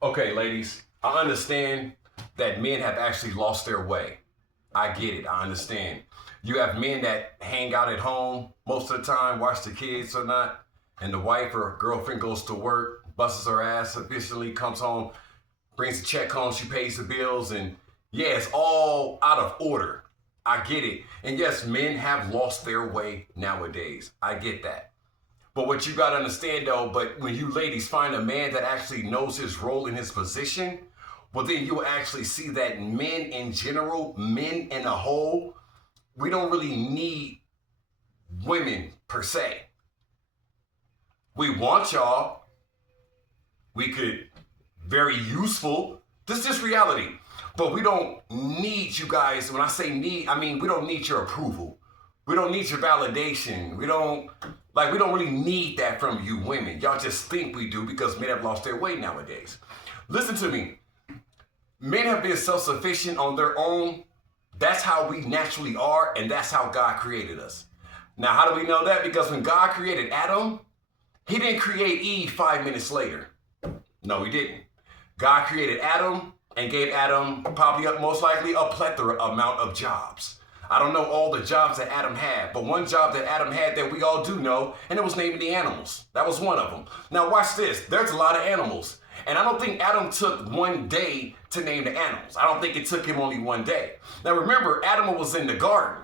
Okay, ladies, I understand that men have actually lost their way. I get it. I understand. You have men that hang out at home most of the time, watch the kids or not, and the wife or girlfriend goes to work, busts her ass sufficiently, comes home, brings the check home, she pays the bills, and yeah, it's all out of order. I get it. And yes, men have lost their way nowadays. I get that. But what you got to understand though, but when you ladies find a man that actually knows his role in his position, well, then you'll actually see that men in general, men in a whole, we don't really need women per se. We want y'all. We could very useful. This is just reality. But we don't need you guys. When I say need, I mean we don't need your approval. We don't need your validation. We don't really need that from you women. Y'all just think we do because men have lost their way nowadays. Listen to me. Men have been self-sufficient on their own. That's how we naturally are, and that's how God created us. Now, how do we know that? Because when God created Adam, he didn't create Eve 5 minutes later. No, he didn't. God created Adam and gave Adam probably most likely a plethora amount of jobs. I don't know all the jobs that Adam had, but one job that Adam had that we all do know, and it was naming the animals. That was one of them. Now watch this. There's a lot of animals. And I don't think Adam took one day to name the animals. I don't think it took him only one day. Now remember, Adam was in the garden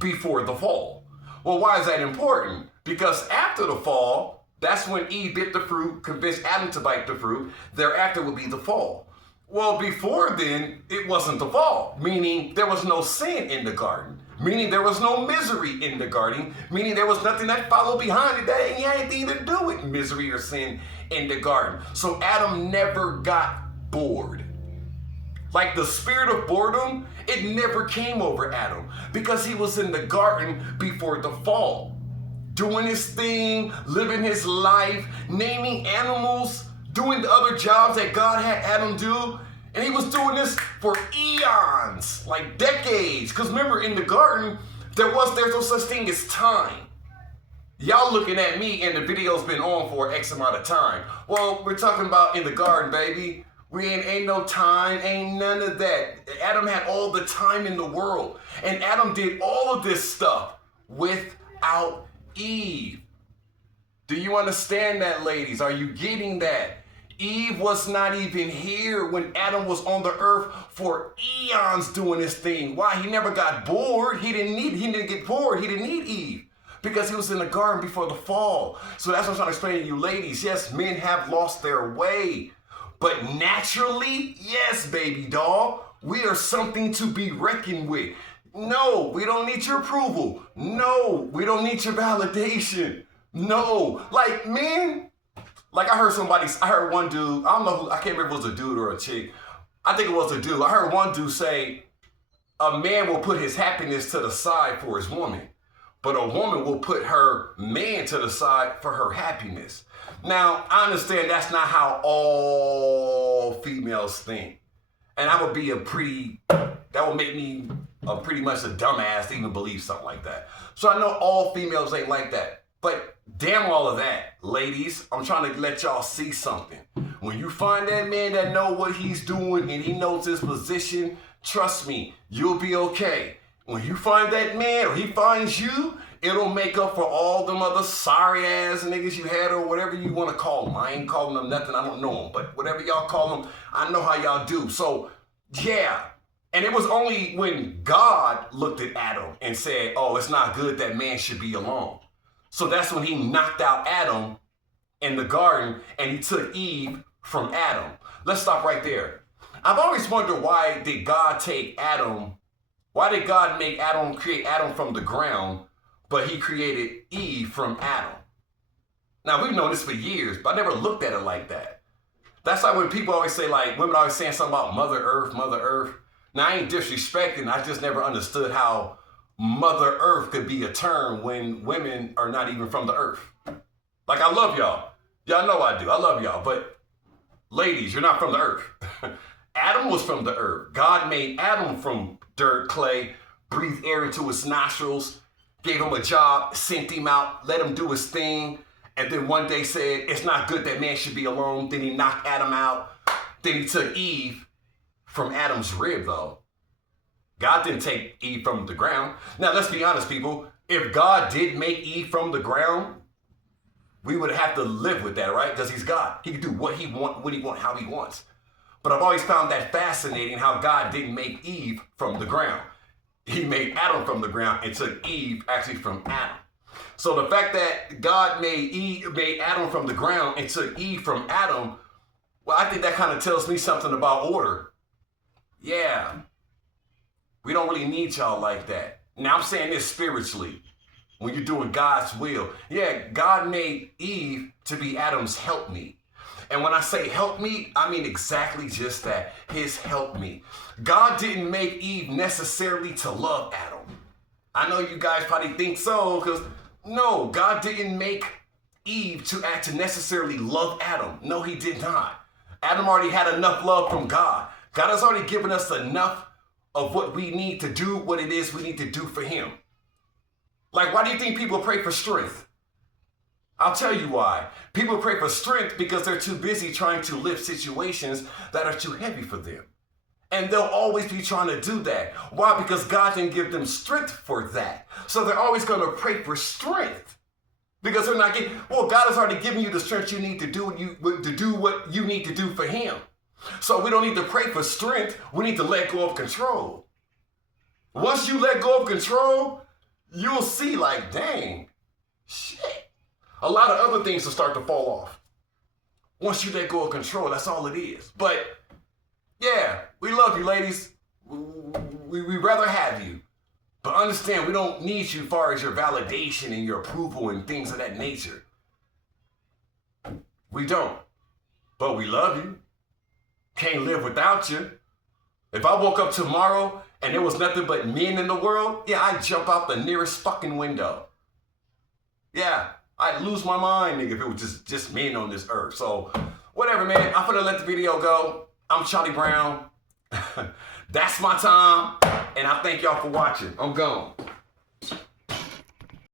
before the fall. Well, why is that important? Because after the fall, that's when Eve bit the fruit, convinced Adam to bite the fruit. Thereafter would be the fall. Well, before then, it wasn't the fall, meaning there was no sin in the garden, meaning there was no misery in the garden, meaning there was nothing that followed behind it that ain't anything to do with misery or sin in the garden. So Adam never got bored. Like the spirit of boredom, it never came over Adam because he was in the garden before the fall, doing his thing, living his life, naming animals, doing the other jobs that God had Adam do. And he was doing this for eons, like decades. Because remember, in the garden, there's no such thing as time. Y'all looking at me and the video's been on for X amount of time. Well, we're talking about in the garden, baby. We ain't no time, ain't none of that. Adam had all the time in the world. And Adam did all of this stuff without Eve. Do you understand that, ladies? Are you getting that? Eve was not even here when Adam was on the earth for eons doing his thing. Why? He never got bored. He didn't get bored. He didn't need Eve because he was in the garden before the fall. So that's what I'm trying to explain to you ladies. Yes, men have lost their way, but naturally, yes, baby doll, we are something to be reckoned with. No, we don't need your approval. No, we don't need your validation. No, like men, like I heard one dude, I don't know who, I can't remember if it was a dude or a chick. I think it was a dude. I heard one dude say, a man will put his happiness to the side for his woman, but a woman will put her man to the side for her happiness. Now, I understand that's not how all females think. And that would make me pretty much a dumbass to even believe something like that. So I know all females ain't like that. But damn all of that, ladies, I'm trying to let y'all see something. When you find that man that know what he's doing and he knows his position, trust me, you'll be okay. When you find that man or he finds you, it'll make up for all them other sorry ass niggas you had or whatever you want to call them. I ain't calling them nothing, I don't know them, but whatever y'all call them, I know how y'all do. So yeah. And it was only when God looked at Adam and said, oh, it's not good that man should be alone. So that's when he knocked out Adam in the garden and he took Eve from Adam. Let's stop right there. I've always wondered, why did God make Adam create Adam from the ground, but he created Eve from Adam? Now, we've known this for years, but I never looked at it like that. That's like when people always say, like, women always saying something about Mother Earth, Mother Earth. Now, I ain't disrespecting, I just never understood how Mother Earth could be a term when women are not even from the earth. Like, I love y'all. Y'all know I do. I love y'all. But ladies, you're not from the earth. Adam was from the earth. God made Adam from dirt, clay, breathed air into his nostrils, gave him a job, sent him out, let him do his thing. And then one day said, it's not good that man should be alone. Then he knocked Adam out. Then he took Eve from Adam's rib, though. God didn't take Eve from the ground. Now, let's be honest, people. If God did make Eve from the ground, we would have to live with that, right? Because he's God. He can do what he wants, when he wants, how he wants. But I've always found that fascinating how God didn't make Eve from the ground. He made Adam from the ground and took Eve actually from Adam. So the fact that God made Adam from the ground and took Eve from Adam, well, I think that kind of tells me something about order. Yeah, we don't really need y'all like that. Now I'm saying this spiritually. When you're doing God's will. Yeah, God made Eve to be Adam's helpmeet. And when I say helpmeet, I mean exactly just that, his helpmeet. God didn't make Eve necessarily to love Adam. I know you guys probably think so, because no, God didn't make Eve to necessarily love Adam. No, he did not. Adam already had enough love from God. God has already given us enough of what we need to do, what it is we need to do for him. Like, why do you think people pray for strength? I'll tell you why. People pray for strength because they're too busy trying to lift situations that are too heavy for them. And they'll always be trying to do that. Why? Because God didn't give them strength for that. So they're always going to pray for strength. Because they're not getting, well, God has already given you the strength you need to do what you need to do for him. So we don't need to pray for strength. We need to let go of control. Once you let go of control, you'll see like, dang, shit. A lot of other things will start to fall off. Once you let go of control, that's all it is. But yeah, we love you, ladies. We rather have you. But understand, we don't need you as far as your validation and your approval and things of that nature. We don't. But we love you. Can't live without you. If I woke up tomorrow and there was nothing but men in the world, yeah, I'd jump out the nearest fucking window. Yeah, I'd lose my mind, nigga, if it was just men on this earth. So, whatever, man. I'm gonna let the video go. I'm Charlie Brown. That's my time. And I thank y'all for watching. I'm gone.